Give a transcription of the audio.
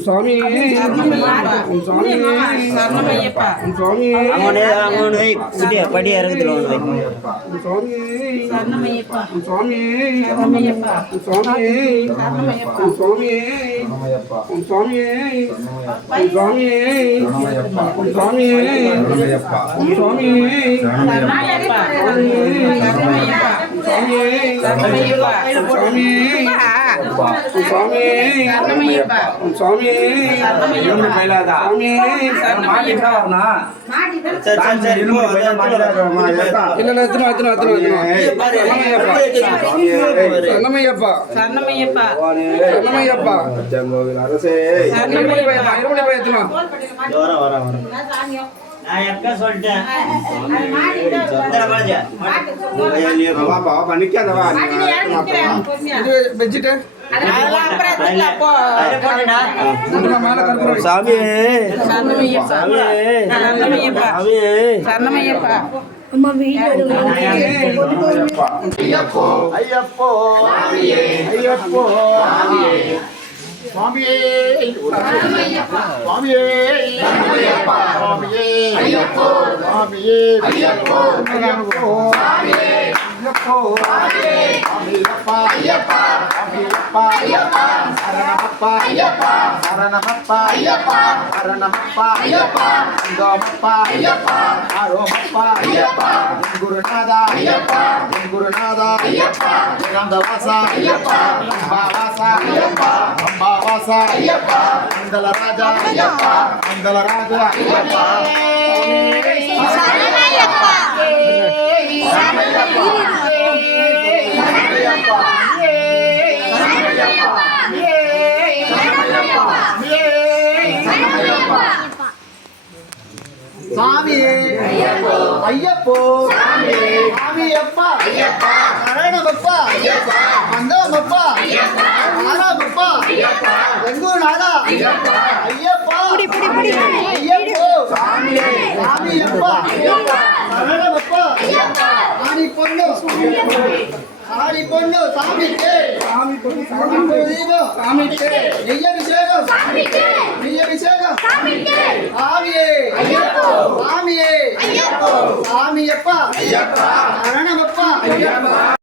சுவாமி படி இறங்குது சுவாமியே சுவாமியே ஐயப்போ சுவாமியே ஐயப்போ ஐயப்போ ஐயப்போ ஐயப்பா ஐயப்பா ஐயப்பா ஐயப்பா சரணமப்பா ஐயப்பா சரணமப்பா ஐயப்பா சரணமப்பா ஐயப்பா அந்தோமப்பா ஐயப்பா ஆரோமப்பா ஐயப்பா குருநாதா ஐயப்பா குருநாதா ஐயப்பா வேதாந்தவாசா ஐயப்பா அம்பாவாசா ஐயப்பா அம்பாவாசா ஐயப்பா மண்டலராஜா ஐயப்பா மண்டலராஜா ஐயப்பா சரணமய்யப்பா சரணமய்யப்பா சாமியே ஐயப்போ ஐயப்போ சாமியப்பா ஐயப்பா சரணமப்பா ஐயப்பா மந்தமப்பா ஐயப்பா ஆராமப்பா ஐயப்பா வெங்குநாதா ஐயப்பா ஐயப்பா ஐயப்போ சாமியே சாமியப்பா ஐயப்பா சரணமப்பா ஐயப்பா ஆணி பொண்ணு ஆணி பொண்ணு சாமிக்கே சாமி பொண்ணு சாமிக்கே நெய்யபிஷேகம் சாமிக்கே நெய்யபிஷேகம் சாமிக்கே ஆவியே ஐயப்போ சாமியே ஐயப்போ சாமியப்பா ஐயப்பா சரணமப்பா ஐயப்பா